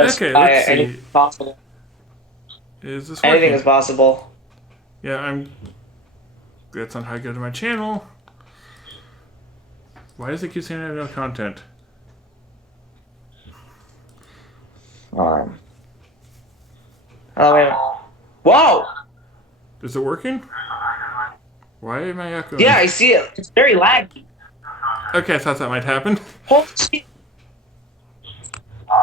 Okay, let's see. Anything possible. Is this Anything working? is possible. Yeah, that's not how I go to my channel. Why does it keep saying I have no content? Oh, wait. Whoa! Is it working? Why am I echoing? Yeah, I see it. It's very laggy. Okay, I thought that might happen. Holy shit.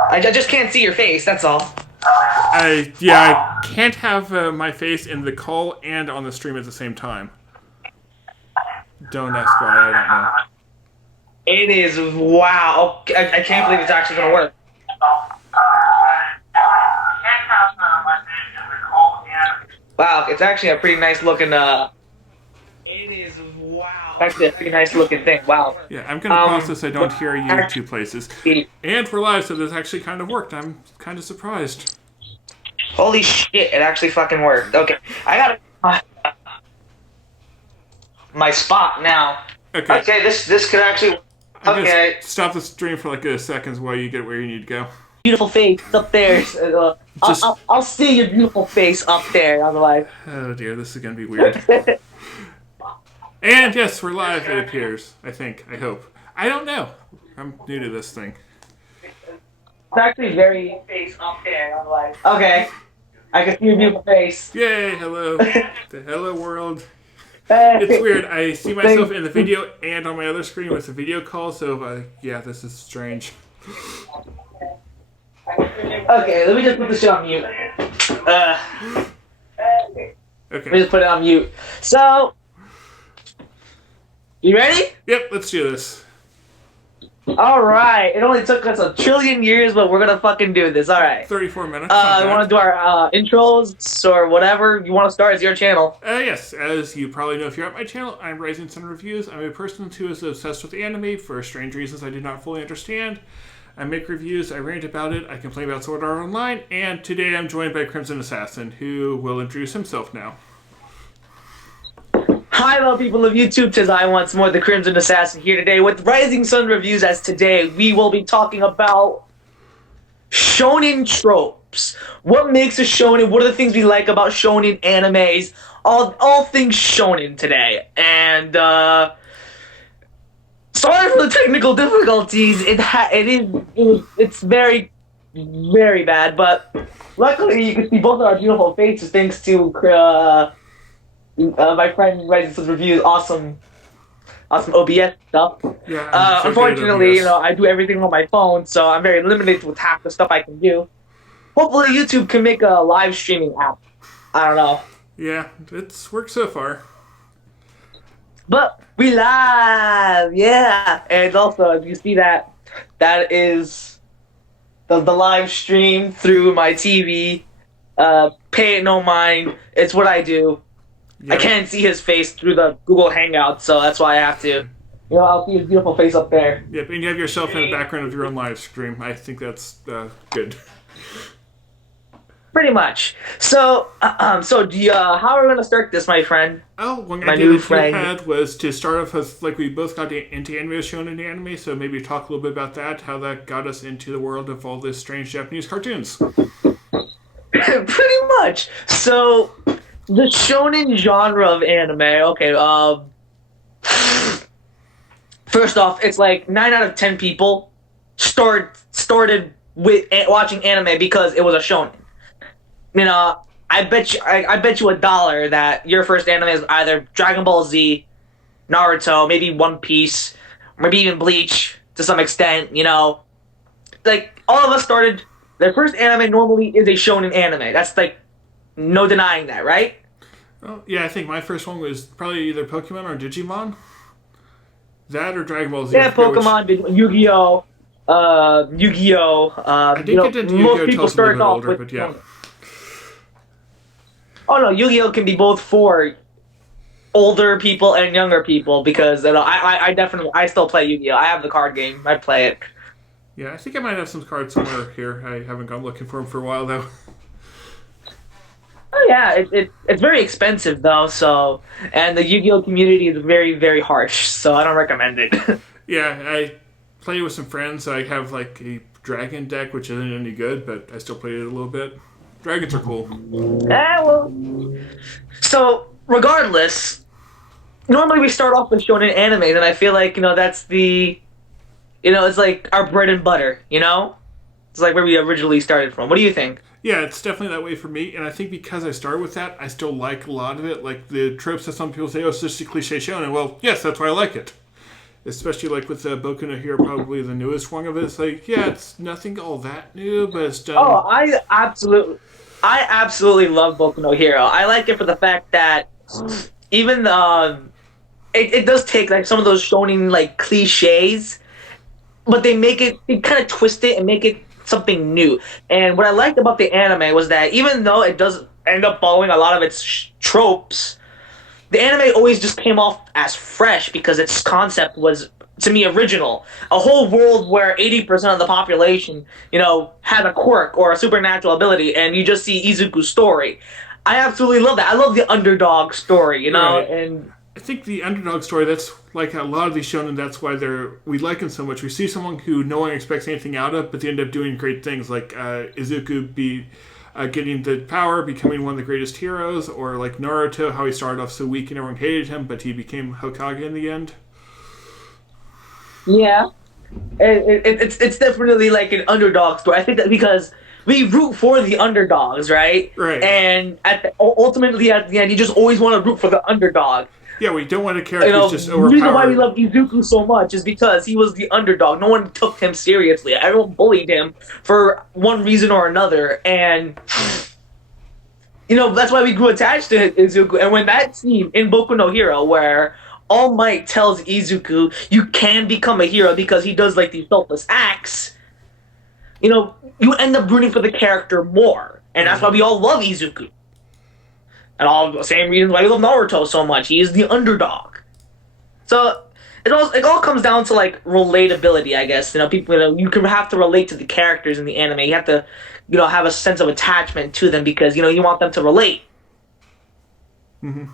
I just can't see your face, that's all. I can't have my face in the call and on the stream at the same time. Don't ask why, I don't know. It is, wow. I can't believe it's actually going to work. Wow, it's actually a pretty nice looking, it is, wow. Actually a pretty nice looking thing, wow. Yeah, I'm going to pause this so I don't hear you two places. And we're live, so this actually kind of worked. I'm kind of surprised. Holy shit, it actually fucking worked. Okay, I gotta... my spot now. Okay. Okay, this could actually... Okay. Stop the stream for like a second while you get where you need to go. Beautiful face up there. I'll see your beautiful face up there on the live. Oh dear, this is going to be weird. And yes, we're live, it appears. I think. I hope. I don't know. I'm new to this thing. It's actually very face up there on the live. Okay. I can see your beautiful face. Yay, hello. Hello world. It's weird. I see myself in the video and on my other screen with a video call, so yeah, this is strange. Okay, let me just put this shit on mute. Okay. Let me just put it on mute. So, you ready? Yep, let's do this. Alright, it only took us 1 trillion years, but we're gonna fucking do this, alright. 34 minutes. You wanna do our intros or whatever you wanna start? It's your channel. Yes, as you probably know if you're at my channel, I'm Rising Sun Reviews. I'm a person who is obsessed with anime for strange reasons I do not fully understand. I make reviews, I rant about it, I complain about Sword Art Online, and today I'm joined by CrimsonAssassin, who will introduce himself now. Hi, hello people of YouTube, 'tis I once more, the CrimsonAssassin, here today with Rising Sun Reviews, as today we will be talking about Shounen tropes. What makes a Shounen, what are the things we like about Shounen animes, all things Shounen today. And, sorry for the technical difficulties, it's very, very bad, but luckily you can see both of our beautiful faces thanks to, my friend Rising Sun's Reviews, awesome OBS stuff. Yeah, unfortunately, you know, I do everything on my phone, so I'm very limited with half the stuff I can do. Hopefully, YouTube can make a live streaming app. I don't know. Yeah, it's worked so far. But we live, yeah. And also, if you see that is the live stream through my TV. Pay it no mind. It's what I do. Yep. I can't see his face through the Google Hangout, so that's why I have to. You know, I'll see his beautiful face up there. Yep, and you have yourself in the background of your own live stream. I think that's good. Pretty much. So, do you, how are we gonna start this, my friend? Oh, one my idea new that friend you had was to start off with, like, we both got into anime, Shounen anime, so maybe talk a little bit about that, how that got us into the world of all this strange Japanese cartoons. Pretty much. So, the Shounen genre of anime, okay, first off, it's like 9 out of 10 people started with watching anime because it was a Shounen. You know, I bet you $1 that your first anime is either Dragon Ball Z, Naruto, maybe One Piece, maybe even Bleach to some extent, you know. Like, all of us started, their first anime normally is a Shounen anime. That's like, no denying that, right? Oh, yeah, I think my first one was probably either Pokemon or Digimon. That or Dragon Ball Z. Yeah, Pokemon, Yu-Gi-Oh! Yu-Gi-Oh! I did get into Yu-Gi-Oh! Until I was a little bit older, but yeah. Oh no, Yu-Gi-Oh! Can be both for older people and younger people because you know, I still play Yu-Gi-Oh! I have the card game. I play it. Yeah, I think I might have some cards somewhere here. I haven't gone looking for them for a while though. Oh yeah, it's very expensive though. So, and the Yu-Gi-Oh! Community is very, very harsh. So I don't recommend it. Yeah, I play with some friends. So I have like a dragon deck, which isn't any good, but I still played it a little bit. Dragons are cool. Well. So, regardless, normally we start off with shonen animes, and I feel like, that's it's like our bread and butter, It's like where we originally started from. What do you think? Yeah, it's definitely that way for me, and I think because I started with that, I still like a lot of it. Like the tropes that some people say, oh, it's just a cliche shonen. Well, yes, that's why I like it. Especially like with Boku no Hero, probably the newest one of it. It's like, yeah, it's nothing all that new, but it's done. Oh, I absolutely love Boku no Hero. I like it for the fact that even it does take like some of those shonen like cliches, but they kind of twist it and make it something new. And what I liked about the anime was that even though it does end up following a lot of its tropes, the anime always just came off as fresh because its concept was, to me, original. A whole world where 80% of the population, has a quirk or a supernatural ability, and you just see Izuku's story. I absolutely love that. I love the underdog story, Right. and I think the underdog story, that's like a lot of these shonen, that's why we like them so much. We see someone who no one expects anything out of, but they end up doing great things, like Izuku getting the power, becoming one of the greatest heroes, or like Naruto, how he started off so weak and everyone hated him, but he became Hokage in the end. yeah, it's definitely like an underdog story. I think that because we root for the underdogs, right? Right. And ultimately at the end, you just always want to root for the underdog. Yeah, we don't want a character who's just overpowered. The reason why we love Izuku so much is because he was the underdog. No one took him seriously. Everyone bullied him for one reason or another, and that's why we grew attached to Izuku. And when that scene in Boku no Hero where All Might tells Izuku you can become a hero because he does like these selfless acts, you end up rooting for the character more, and that's why we all love Izuku. And all the same reasons why we love Naruto so much. He is the underdog. So it all comes down to like relatability, I guess. People, you can have to relate to the characters in the anime. You have to, have a sense of attachment to them because you want them to relate. Mm-hmm.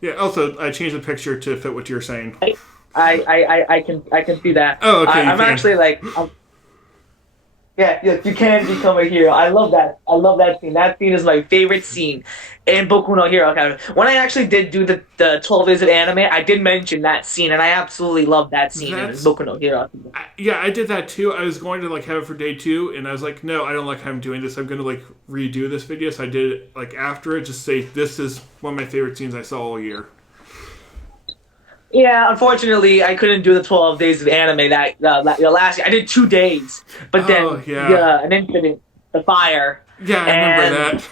Yeah. Also, I changed the picture to fit what you're saying. I can see that. Oh, okay. I'm actually like. Yeah, you can become a hero. I love that. I love that scene. That scene is my favorite scene in Boku no Hero Academy. When I actually did do the 12 Days of Anime, I did mention that scene, and I absolutely love that scene in Boku no Hero. Yeah, I did that too. I was going to like have it for day 2, and I was like, no, I don't like how I'm doing this. I'm going to like redo this video. So I did it like after it, just say this is one of my favorite scenes I saw all year. Yeah, unfortunately, I couldn't do the 12 Days of Anime that last year. I did 2 days, but then an incident, the fire. Yeah, I remember that.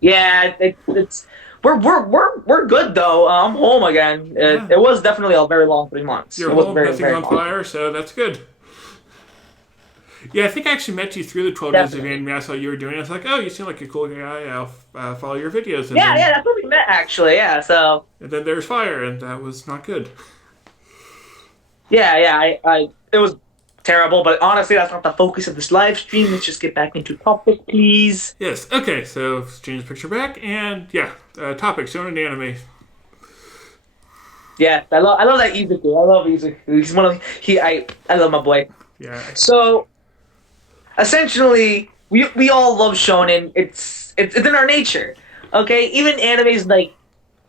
Yeah, it's we're good though. I'm home again. It was definitely a very long 3 months. You're it was home, very, nothing's very on long. fire, so that's good. Yeah, I think I actually met you through the 12 Days of Anime. I saw you were doing it. I was like, oh, you seem like a cool guy. I'll follow your videos. And yeah, that's where we met, actually. Yeah, so. And then there's fire, and that was not good. Yeah, it was terrible, but honestly, that's not the focus of this live stream. Let's just get back into topic, please. Yes, okay, so let's change the picture back, and topic, shonen anime. Yeah, I love that Izuku. I love Izuku. He's I love my boy. Yeah. So, essentially, we all love shonen. It's in our nature. Okay, even animes like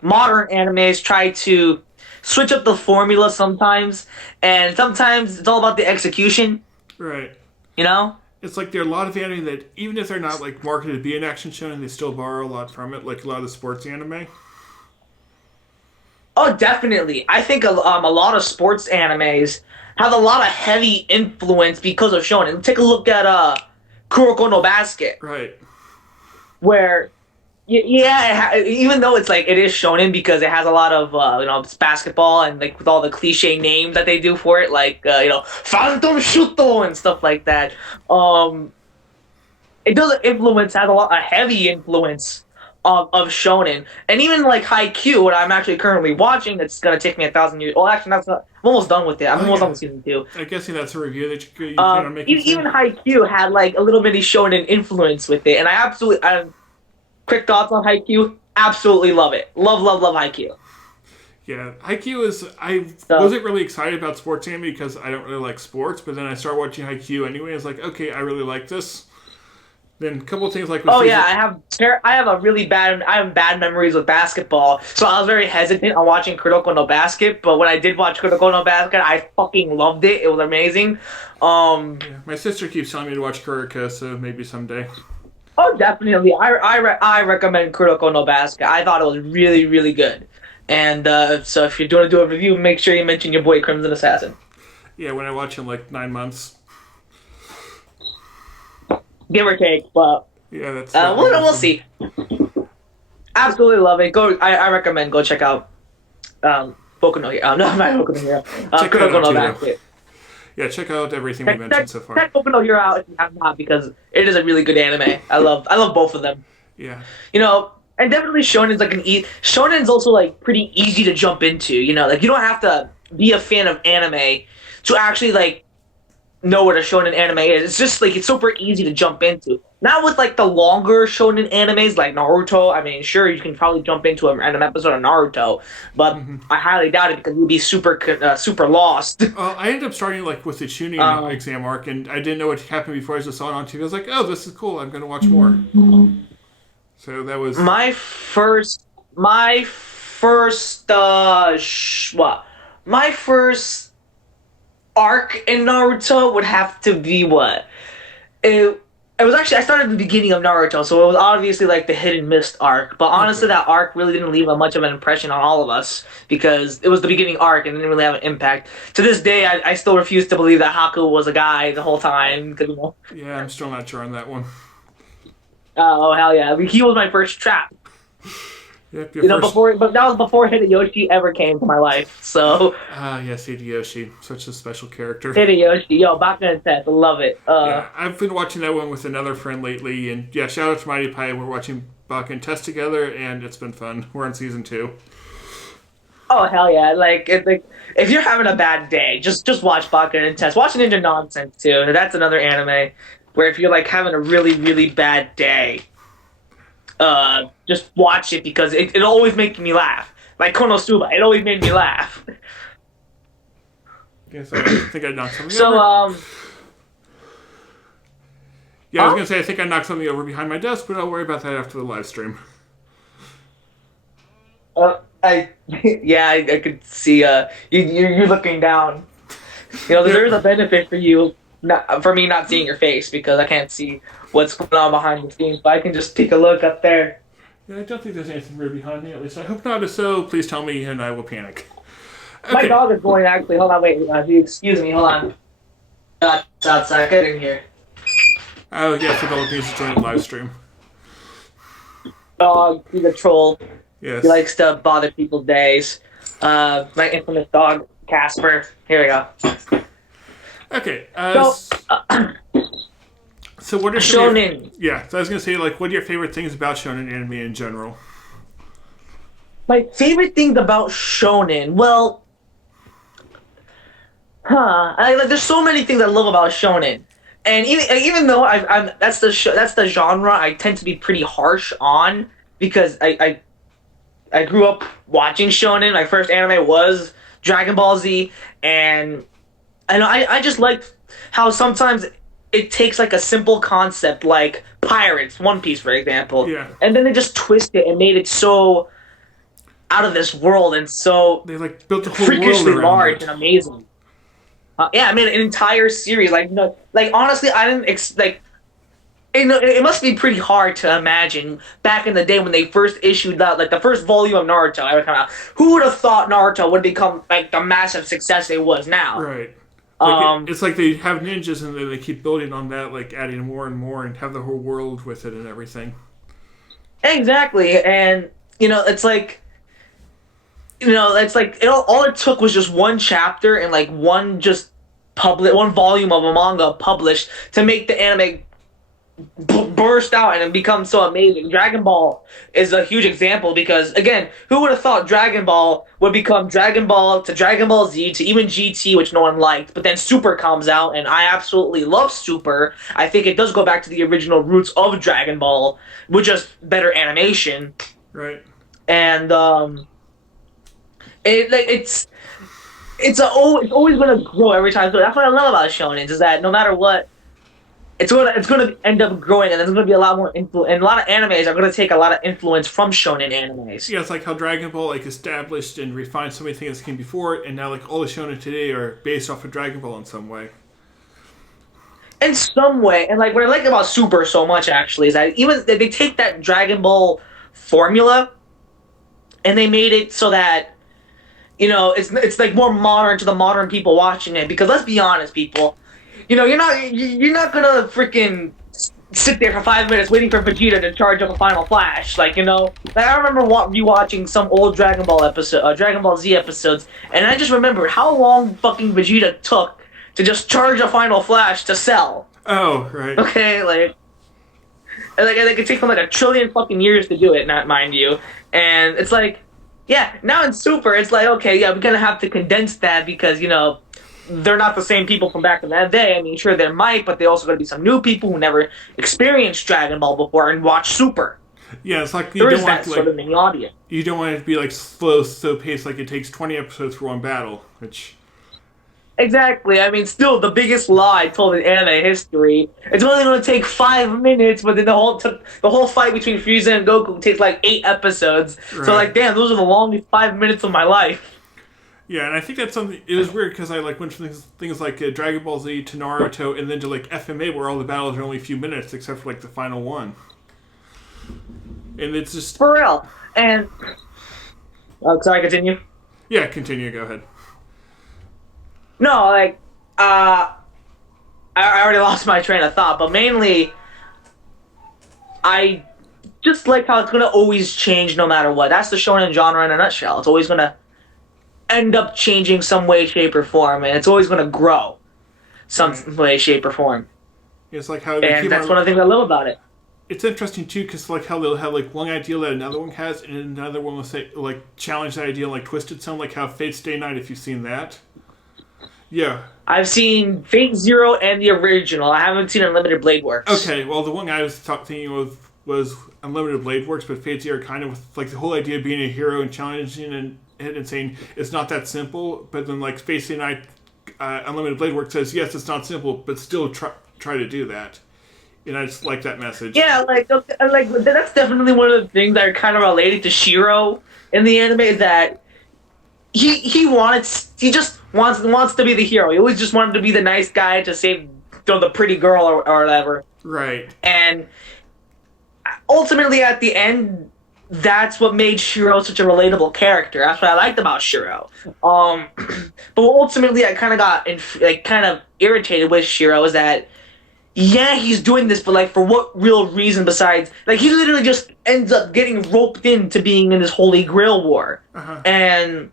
modern animes try to switch up the formula sometimes, and sometimes it's all about the execution. Right. It's like there are a lot of anime that even if they're not like marketed to be an action shonen, they still borrow a lot from it, like a lot of the sports anime. Oh, definitely. I think a lot of sports animes have a lot of heavy influence because of shonen. Take a look at Kuroko no Basket. Right. Where, even though it's like it is shonen because it has a lot of it's basketball and like with all the cliche names that they do for it, like Phantom Shuto and stuff like that. It does has a heavy influence of shonen, and even like Haikyuu, what I'm actually currently watching, that's gonna take me 1,000 years. Well, actually, that's not. I'm almost done with it. I'm almost on season 2. I'm guessing that's a review that you plan on making. Even Haikyuu had like a little mini shonen influence with it, and quick thoughts on Haikyuu. Absolutely love it. Love Haikyuu. Yeah, Haikyuu is. I So, wasn't really excited about sports anime because I don't really like sports, but then I started watching Haikyuu anyway. It's like, okay, I really like this. Then a couple of things like with oh yeah, season. I have a really bad I have bad memories with basketball. So I was very hesitant on watching Kuroko no Basket, but when I did watch Kuroko no Basket, I fucking loved it. It was amazing. Um, Yeah, my sister keeps telling me to watch Kuroko, so maybe someday. oh definitely, I recommend Kuroko no Basket. I thought it was really really good. And so if you're going to do a review, make sure you mention your boy Crimson Assassin. Yeah, when I watch in like 9 months. Give or take, but Yeah, that's. we'll see. Absolutely love it. I recommend go check out Boku no Hero. No, not Boku no Hero. Check that Kuroko out no too, though. Basket. Yeah, check out everything we mentioned so far. Check Boku no Hero out if you have not, because it is a really good anime. I love both of them. Yeah. You know, and definitely Shonen's like Shonen's also like pretty easy to jump into. You know, like you don't have to be a fan of anime to actually like know what a shonen anime is. It's just like it's super easy to jump into. Not with like the longer shonen animes like Naruto. I mean, sure you can probably jump into a random episode of Naruto, but I highly doubt it because you'd be super lost. I ended up starting like with the Chunin exam arc, and I didn't know what happened before I just saw it on TV. I was like, oh, this is cool. I'm going to watch more. So that was My first arc in Naruto would have to be what? It was actually I started at the beginning of Naruto, so it was obviously like the Hidden Mist arc. But honestly, that arc really didn't leave much of an impression on all of us because it was the beginning arc and didn't really have an impact. To this day, I still refuse to believe that Haku was a guy the whole time. Cause, you know, Yeah, I'm still not sure on that one. oh hell yeah, I mean, he was my first trap. Yep, You know, but that was before Hideyoshi ever came to my life. So yes, Hideyoshi, such a special character. Hideyoshi, yo, Bakunin Test, I love it. Yeah, I've been watching that one with another friend lately, and yeah, shout out to Mighty Pie. We're watching Bakunin Test together, and it's been fun. We're on season 2. Oh hell yeah! Like if you're having a bad day, just watch Bakunin Test. Watch Ninja Nonsense too. That's another anime where if you're like having a really bad day, just watch it because it'll always make me laugh. Like Konosuba, it always made me laugh. Guess I think I knocked something So over. Yeah, I was gonna say I think I knocked something over behind my desk, but I'll worry about that after the live stream. I could see you're looking down. You know, there's a benefit for you, not for me not seeing your face because I can't see what's going on behind the scenes, but I can just take a look up there. Yeah, I don't think there's anything weird behind me. At least I hope not. If so, please tell me, and I will panic. Okay. My dog is going actually. Hold on, wait. Excuse me. Hold on. It's outside. Get in here. Oh yeah, so Philip needs to join the live stream. Dog. He's a troll. Yes. He likes to bother people's days. My infamous dog, Casper. Here we go. Okay. So, So what are some of your- Shonen. Yeah, so I was gonna say, like, what are your favorite things about shonen anime in general? My favorite things about Shonen. Well, there's so many things I love about Shonen, and even though that's the genre I tend to be pretty harsh on because I grew up watching Shonen. My first anime was Dragon Ball Z, and I just like how sometimes it takes like a simple concept like pirates, One Piece for example, Yeah. and then they just twist it and made it so out of this world and so They like built the whole world freakishly around large it. and amazing. Yeah, I mean an entire series. Like no, like honestly, I didn't like. It must be pretty hard to imagine back in the day when they first issued that, like the first volume of Naruto ever come out. Who would have thought Naruto would become like the massive success it was now? Right. Like it's like they have ninjas and then they keep building on that, like adding more and more, and have the whole world with it and everything. Exactly, and it's like. It's like all it took was just one chapter and like one volume of a manga published to make the anime burst out and become so amazing. Dragon Ball is a huge example because again, who would have thought Dragon Ball would become Dragon Ball to Dragon Ball Z to even GT, which no one liked, but then Super comes out and I absolutely love Super. I think it does go back to the original roots of Dragon Ball with just better animation. Right. And It's always gonna grow every time. So that's what I love about shonen is that no matter what, it's gonna end up growing, and there's gonna be a lot more influence. And a lot of animes are gonna take a lot of influence from shonen animes. Yeah, it's like how Dragon Ball like established and refined so many things that came before it, and now like all the shonen today are based off of Dragon Ball in some way. In some way, and like what I like about Super so much actually is that even they take that Dragon Ball formula and they made it so that it's like more modern to the modern people watching it. Because let's be honest, people, you're not gonna freaking sit there for 5 minutes waiting for Vegeta to charge up a Final Flash. Like I remember rewatching some old Dragon Ball Z episodes, and I just remember how long fucking Vegeta took to just charge a Final Flash to sell. Oh, right. Okay, it takes them like a trillion fucking years to do it, not mind you. And it's like, yeah, now in Super, it's like, okay, yeah, we're gonna have to condense that because, they're not the same people from back in that day. I mean, sure, there might, but they also gonna be some new people who never experienced Dragon Ball before and watch Super. Yeah, it's like there is that sort of mini audience. You don't want it to be like slow paced, like it takes 20 episodes for one battle, which. Exactly. I mean, still the biggest lie told in anime history. It's only going to take 5 minutes, but then the whole fight between Frieza and Goku takes like 8 episodes. Right. So like, damn, those are the longest 5 minutes of my life. Yeah, and I think that's something. It was weird because I like went from things like Dragon Ball Z to Naruto, and then to like FMA, where all the battles are only a few minutes, except for like the final one. And it's just for real. And sorry, continue. Yeah, continue. Go ahead. No, like, I already lost my train of thought, but mainly, I just like how it's gonna always change no matter what. That's the shonen genre in a nutshell. It's always gonna end up changing some way, shape, or form, and it's always gonna grow some way, shape, or form. It's like how and that's one of the things I love about it. It's interesting too, because like how they'll have like one idea that another one has, and another one will say like challenge that idea, and, like twist it some, like how Fate Stay Night, if you've seen that. Yeah. I've seen Fate Zero and the original. I haven't seen Unlimited Blade Works. Okay, well, the one I was thinking of was Unlimited Blade Works, but Fate Zero kind of like the whole idea of being a hero and challenging and saying it's not that simple, but then like Fate Stay Night, Unlimited Blade Works says yes, it's not simple, but still try to do that. And I just like that message. Yeah, like that's definitely one of the things that are kind of related to Shiro in the anime is that he just wants to be the hero. He always just wanted to be the nice guy to save the pretty girl or whatever. Right. And ultimately, at the end, that's what made Shiro such a relatable character. That's what I liked about Shiro. But ultimately, I kind of got kind of irritated with Shiro is that yeah, he's doing this, but like for what real reason besides like he literally just ends up getting roped into being in this Holy Grail war, and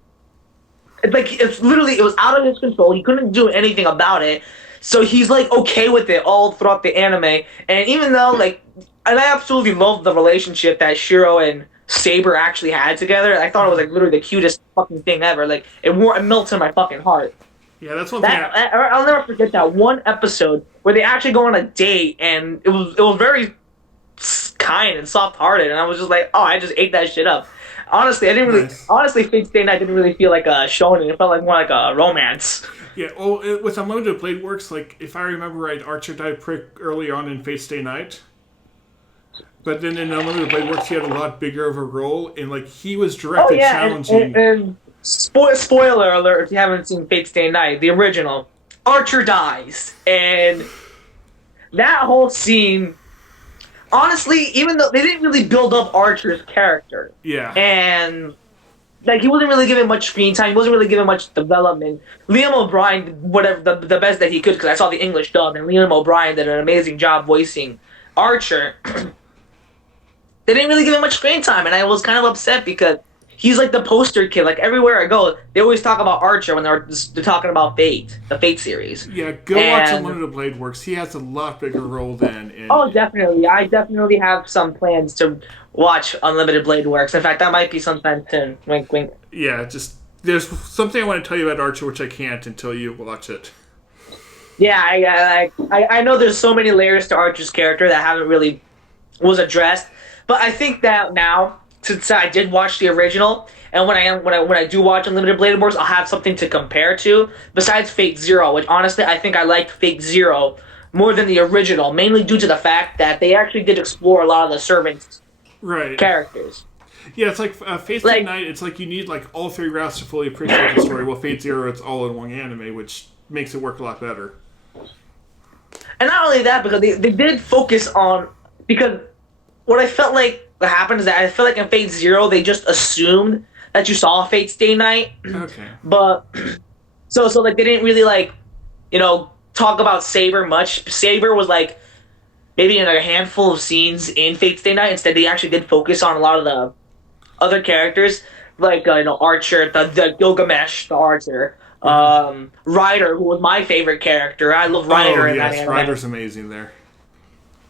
it was out of his control. He couldn't do anything about it. So he's like okay with it all throughout the anime. And even though and I absolutely love the relationship that Shiro and Saber actually had together. I thought it was like literally the cutest fucking thing ever. Like it melts in my fucking heart. Yeah, that's one thing. I'll never forget that one episode where they actually go on a date, and it was very kind and soft-hearted, and I was just like, oh, I just ate that shit up. Honestly, I didn't really. Nice. Honestly, Fate Stay Night didn't really feel like a shonen. It felt like more like a romance. Yeah, well, with Unlimited Blade Works, like if I remember right, Archer died pretty early on in Fate Stay Night. But then in Unlimited Blade Works, he had a lot bigger of a role, and like he was directly challenging. And spoiler alert! If you haven't seen Fate Stay Night, the original, Archer dies, and that whole scene. Honestly, even though they didn't really build up Archer's character, and he wasn't really given much screen time, he wasn't really given much development. Liam O'Brien did whatever the best that he could because I saw the English dub, and Liam O'Brien did an amazing job voicing Archer. They didn't really give him much screen time, and I was kind of upset because he's like the poster kid. Like everywhere I go, they always talk about Archer when they're talking about Fate, the Fate series. Yeah, watch Unlimited Blade Works. He has a lot bigger role than. Oh, definitely. I definitely have some plans to watch Unlimited Blade Works. In fact, that might be sometime soon. Wink, wink. Yeah, just there's something I want to tell you about Archer, which I can't until you watch it. Yeah, I know there's so many layers to Archer's character that haven't really was addressed. But I think that now, since I did watch the original, and when I do watch Unlimited Blade Wars, I'll have something to compare to besides Fate Zero, which honestly I think I liked Fate Zero more than the original, mainly due to the fact that they actually did explore a lot of the servants' Right. characters. Yeah, it's like Fate Stay Night. It's like you need like all three routes to fully appreciate the story. Well, Fate Zero, it's all in one anime, which makes it work a lot better. And not only that, because they did focus on, because what I felt like what happened is that I feel like in Fate Zero they just assumed that you saw Fate Stay Night. Okay. But so like they didn't really like, talk about Saber much. Saber was like maybe in a handful of scenes in Fate Stay Night. Instead, they actually did focus on a lot of the other characters, like Archer, the Gilgamesh, the Archer, Ryder, who was my favorite character. I love Ryder in that anime. Ryder's amazing there.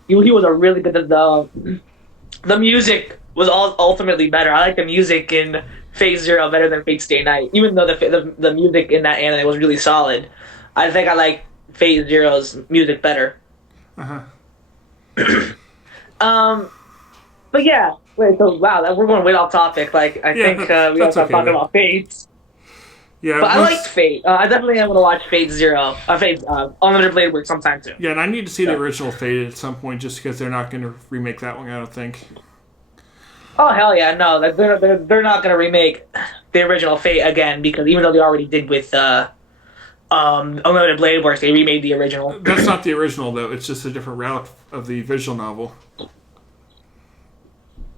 He was a really good. The music was ultimately better. I like the music in Fate Zero better than Fate Stay Night, even though the music in that anime was really solid. I think I like Fate Zero's music better. But yeah. Wait, so wow, we're going way off topic. Like, I think we have to talk about Fate. Yeah, but I liked Fate. I definitely am going to watch Fate Zero. Fate Unlimited Blade Work sometime soon. Yeah, and I need to see the original Fate at some point, just because they're not going to remake that one. I don't think. Oh hell yeah, no! They're not going to remake the original Fate again, because even though they already did with Unlimited Blade Works, they remade the original. That's not the original though. It's just a different route of the visual novel.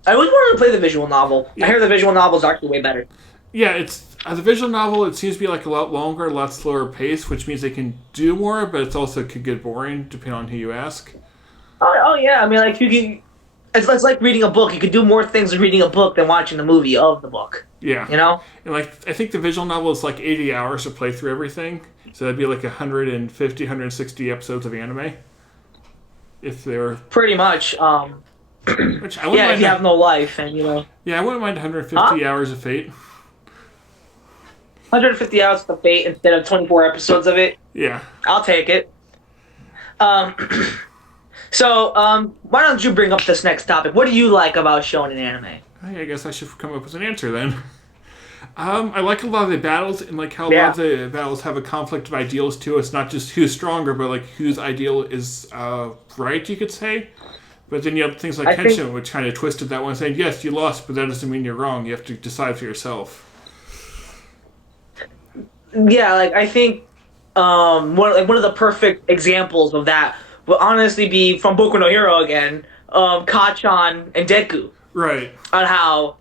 I always wanted to play the visual novel. Yeah. I hear the visual novel is actually way better. Yeah, it's the visual novel. It seems to be like a lot longer, a lot slower pace, which means they can do more, but it's also could get boring depending on who you ask. Oh yeah, I mean, like you can. It's like reading a book. You can do more things in reading a book than watching the movie of the book. Yeah, and like I think the visual novel is like 80 hours to play through everything, so that'd be like 150, 160 episodes of anime. If they're pretty much. Which I if you have no life and Yeah, I wouldn't mind 150 hours of Fate. 150 hours of Fate instead of 24 episodes of it. Yeah. I'll take it. So, why don't you bring up this next topic? What do you like about Shounen anime? I guess I should come up with an answer then. I like a lot of the battles, and like how a lot of the battles have a conflict of ideals too. It's not just who's stronger, but like whose ideal is right, you could say. But then you have things like Kenshin, which kind of twisted that one, saying, yes, you lost, but that doesn't mean you're wrong. You have to decide for yourself. Yeah, like, I think one of the perfect examples of that would honestly be from Boku no Hero again, Kachan and Deku. Right. On how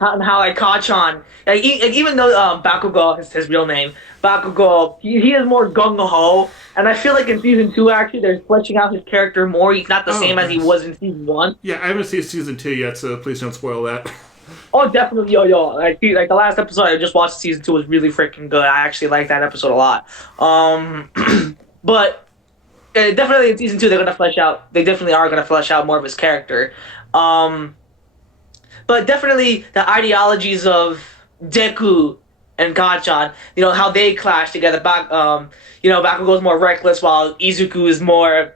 like Kachan, like, even though Bakugo is his real name, Bakugo, he is more gung-ho, and I feel like in Season 2, actually, they're fleshing out his character more. He's not the same as he was in Season 1. Yeah, I haven't seen Season 2 yet, so please don't spoil that. Oh, definitely, yo. Like the last episode I just watched, Season 2, was really freaking good. I actually like that episode a lot. But definitely in Season 2, they definitely are going to flesh out more of his character. But definitely the ideologies of Deku and Kachan, how they clash together. Bakugo's more reckless, while Izuku is more,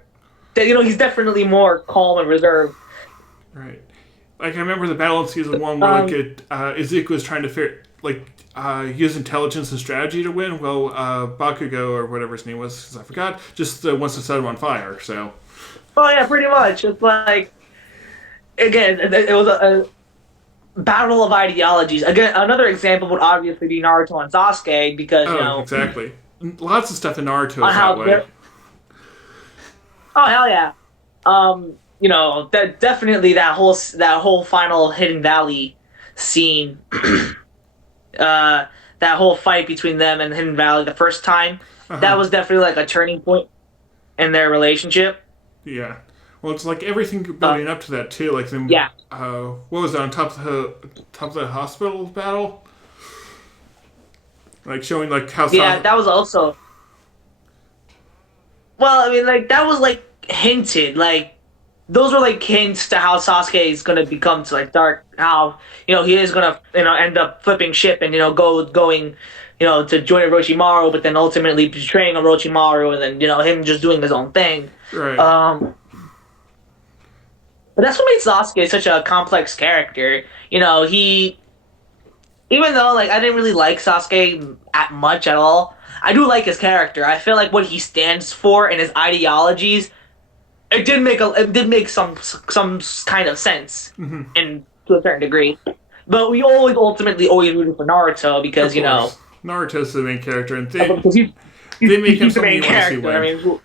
he's definitely more calm and reserved. Right. Like, I remember the battle in Season 1 where, Izuku was trying to use intelligence and strategy to win. Well, Bakugo, or whatever his name was, because I forgot, just wants to set him on fire, so. Oh, yeah, pretty much. It's like, again, it was a battle of ideologies. Again, another example would obviously be Naruto and Sasuke, because exactly. Lots of stuff in Naruto is that way. Oh hell yeah! Definitely that whole final Hidden Valley scene, that whole fight between them and Hidden Valley the first time, that was definitely like a turning point in their relationship. Yeah. Well, it's like everything building up to that too. Like them. Yeah. What was that on top of the hospital battle? Like showing like how. Yeah, that was also. Well, I mean, like that was like hinted. Like those were like hints to how Sasuke is gonna become to like dark. How he is gonna end up flipping ship and going to join Orochimaru, but then ultimately betraying Orochimaru, and then him just doing his own thing. Right. But that's what made Sasuke such a complex character. He even though like I didn't really like Sasuke at much at all, I do like his character. I feel like what he stands for and his ideologies, it did make some kind of sense, in to a certain degree. But we always rooted for Naruto because Of course. Naruto's the main character, and because they make him he's the something main you want to see character. win. I mean,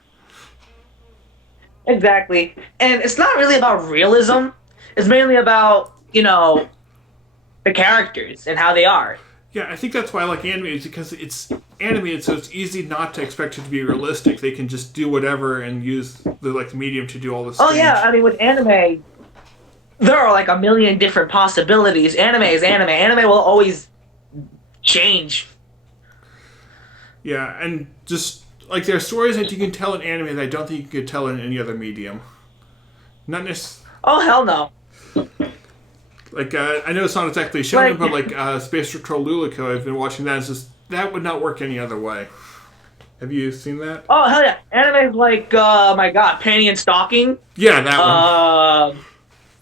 exactly, and it's not really about realism. It's mainly about the characters and how they are. Yeah, I think that's why I like anime, is because it's animated, so it's easy not to expect it to be realistic. They can just do whatever and use the medium to do all this. Oh yeah, I mean with anime, there are like a million different possibilities. Anime is anime. Anime will always change. Yeah, and just like there are stories that you can tell in anime that I don't think you could tell in any other medium. Not necessarily. Oh hell no. Like, I know it's not exactly shonen, Like- but like Space Patrol Lulico, I've been watching that. It's just that would not work any other way. Have you seen that? Oh hell yeah. Anime is like my god, panty and stocking. Yeah, that one.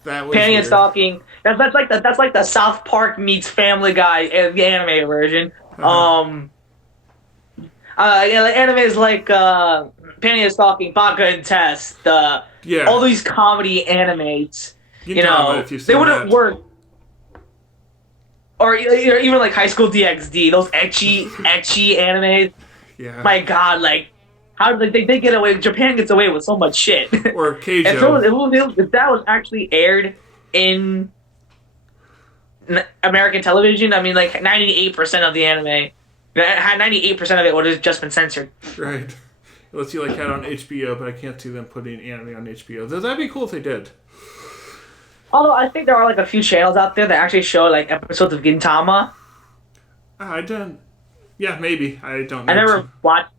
That was Panty weird. and stocking. That's like the South Park meets Family Guy, the anime version. Yeah, like anime is like Panty and Stalking, Baka and Test, Yeah. all these comedy animates. Gintama, if you've They seen wouldn't that. work. Or even like High School DxD, those ecchi animes. Yeah. My God, like how like they get away? Japan gets away with so much shit. Or Keijo. If that was actually aired in American television, I mean, like 98% of the anime, 98% of it would have just been censored. Right. Unless you like had it on HBO, but I can't see them putting anime on HBO. That'd be cool if they did. Although I think there are like a few channels out there that actually show like episodes of Gintama. I don't. Yeah, maybe. I don't know. I never watched.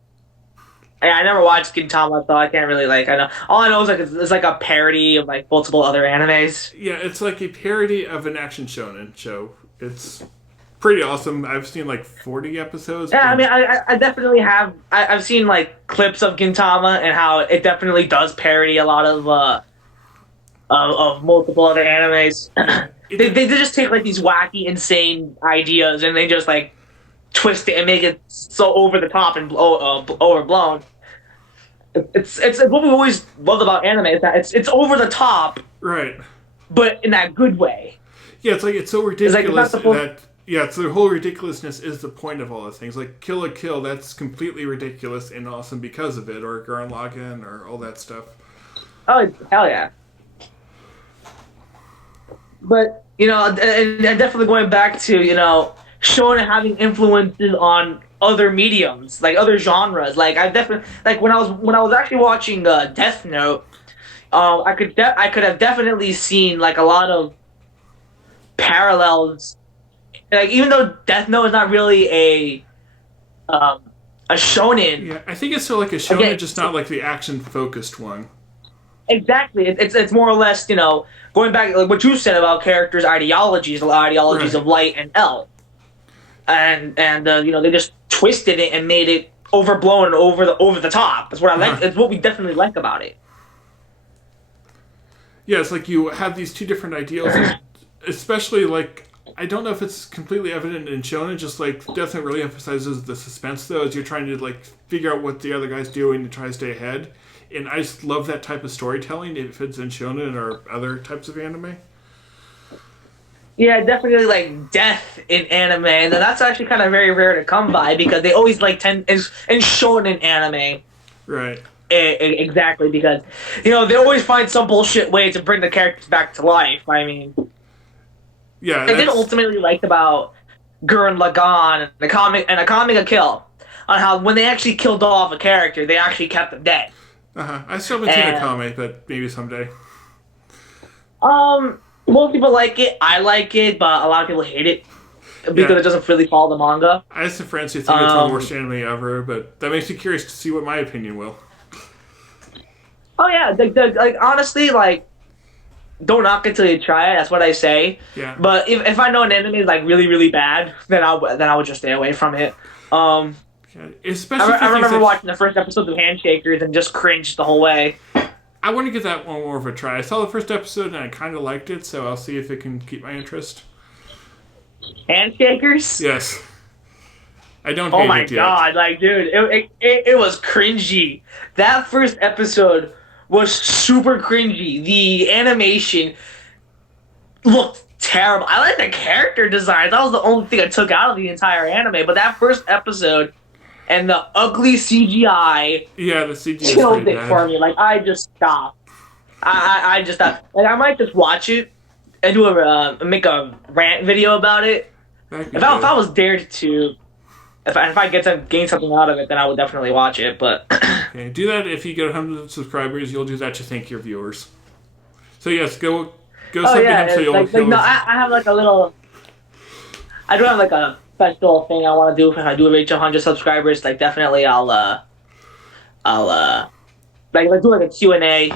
Yeah, I never watched Gintama, so I can't really like. I know all I know is like it's like a parody of like multiple other animes. Yeah, it's like a parody of an action shonen show. It's pretty awesome. I've seen like 40 episodes. Yeah, I mean, I definitely have. I've seen like clips of Gintama and how it definitely does parody a lot of multiple other animes. they just take like these wacky, insane ideas and they just like twist it and make it so over the top and overblown. It's what we always loved about anime is that it's over the top, Right. but in that good way. Yeah, it's like it's so like, it's ridiculous not supposed- that yeah, so the whole ridiculousness is the point of all the things. Like Kill a Kill, that's completely ridiculous and awesome because of it, or Gurren Lagann, or all that stuff. Oh hell yeah! But and definitely going back to Shonen having influences on other mediums, like other genres. Like I definitely like when I was actually watching Death Note, I could have definitely seen like a lot of parallels. Like even though Death Note is not really a shonen. Yeah, I think it's sort of like a shonen, Again, just not like the action focused one. Exactly. It's more or less, going back like what you said about characters' ideologies, Right. of light and L, and they just twisted it and made it overblown and over the top. That's what I like. Uh-huh. It's what we definitely like about it. Yeah, it's like you have these two different ideals, and especially like I don't know if it's completely evident in shonen. Just like Death Note really emphasizes the suspense, though, as you're trying to like figure out what the other guy's doing to try to stay ahead. And I just love that type of storytelling if it's in shonen or other types of anime. Yeah, definitely like death in anime, and that's actually kind of very rare to come by because they always like tend in shonen anime. Right. Exactly, because they always find some bullshit way to bring the characters back to life. I mean. Yeah. I did ultimately like about Gurren Lagann and Akame ga Kill on how when they actually killed off a character, they actually kept them dead. I still haven't seen Akame, but maybe someday. Most people like it. I like it, but a lot of people hate it because Yeah. it doesn't really follow the manga. I have some friends who think it's the worst anime ever, but that makes me curious to see what my opinion will. Oh yeah, like honestly, like don't knock it till you try it. That's what I say. Yeah. But if I know an anime is like really really bad, then I would just stay away from it. Yeah, especially I remember watching the first episode of Handshakers and just cringed the whole way. I want to give that one more of a try. I saw the first episode and I kind of liked it, so I'll see if it can keep my interest. Handshakers? Yes. I don't Oh hate my it yet. god, like, dude, it was cringy. That first episode was super cringy. The animation looked terrible. I like the character designs. That was the only thing I took out of the entire anime. But that first episode and the ugly CGI, Yeah, the CGI is killed pretty it bad. for me. Like, I just stopped. I just stopped. Like, I might just watch it and do make a rant video about it. If I was dared to, if I gain something out of it, then I would definitely watch it. But Okay, do that if you get 100 subscribers. You'll do that to thank your viewers. So yes, go oh sub to yeah, him so you'll. like no, I have like a little. I do have like a special thing I want to do if I do reach 100 subscribers. Like definitely, I'll like do like a Q&A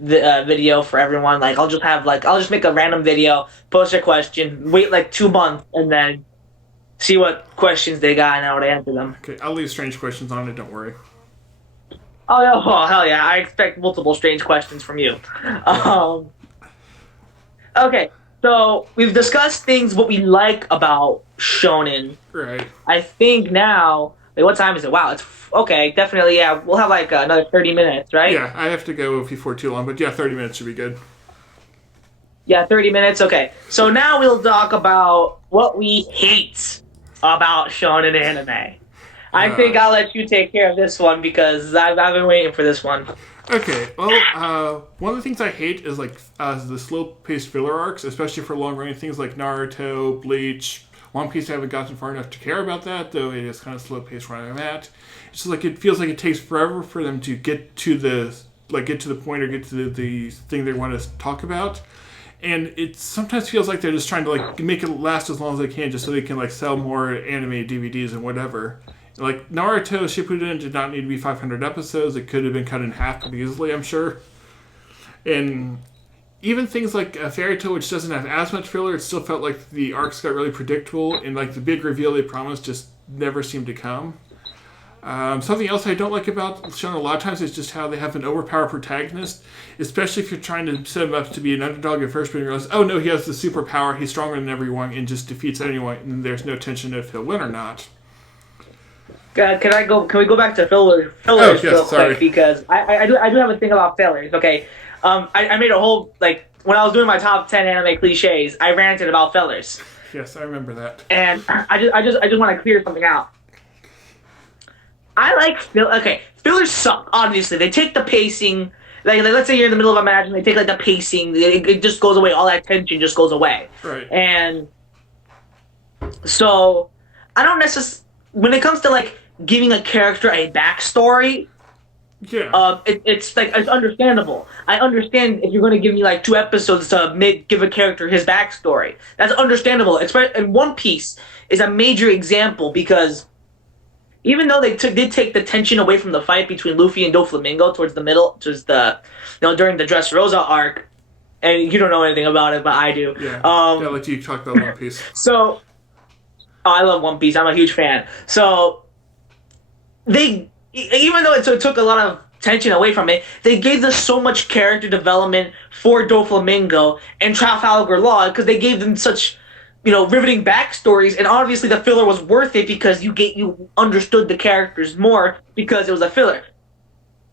video for everyone. Like I'll just make a random video, post a question, wait like 2 months, and then see what questions they got and I would answer them. Okay, I'll leave strange questions on it. Don't worry. Oh, yeah, oh hell yeah! I expect multiple strange questions from you. Okay, so we've discussed what we like about shonen. Right. I think now. Wait, what time is it? Wow, it's okay. Definitely, yeah. We'll have like another 30 minutes, right? Yeah, I have to go before too long, but yeah, 30 minutes should be good. Yeah, 30 minutes. Okay, so now we'll talk about what we hate about shonen anime. I think I'll let you take care of this one because I've been waiting for this one. Okay, well, one of the things I hate is like the slow-paced filler arcs, especially for long-running things like Naruto, Bleach, One Piece. I haven't gotten far enough to care about that, though it is kind of slow-paced where I'm at. It's just like it feels like it takes forever for them to get to the point or get to the thing they want to talk about. And it sometimes feels like they're just trying to like make it last as long as they can, just so they can like sell more anime DVDs and whatever. Like Naruto Shippuden did not need to be 500 episodes. It could have been cut in half pretty easily, I'm sure. And even things like Fairy Tail, which doesn't have as much filler, it still felt like the arcs got really predictable, and like the big reveal they promised just never seemed to come. Something else I don't like about Shonen a lot of times is just how they have an overpowered protagonist, especially if you're trying to set him up to be an underdog at first, but you realize, oh no, he has the superpower, he's stronger than everyone, and just defeats anyone, and there's no tension if he'll win or not. Can we go back to fillers real quick, because I do have a thing about fillers. Okay, I made a whole, like, when I was doing my top 10 anime cliches, I ranted about fillers. Yes, I remember that. And I just want to clear something out. I like fillers suck. Obviously, they take the pacing. Like let's say you're in the middle of a match and they take like the pacing. It just goes away. All that tension just goes away. Right. And so I don't necessarily. When it comes to like giving a character a backstory, yeah, it's like it's understandable. I understand if you're going to give me like 2 episodes to give a character his backstory. That's understandable. And One Piece is a major example because even though they did take the tension away from the fight between Luffy and Doflamingo towards the middle, during the Dressrosa arc, and you don't know anything about it, but I do. Yeah. I'll let you talk about One Piece. So. Oh, I love One Piece. I'm a huge fan. So, even though it took a lot of tension away from it, they gave us so much character development for Doflamingo and Trafalgar Law because they gave them such, riveting backstories. And obviously, the filler was worth it because you understood the characters more because it was a filler.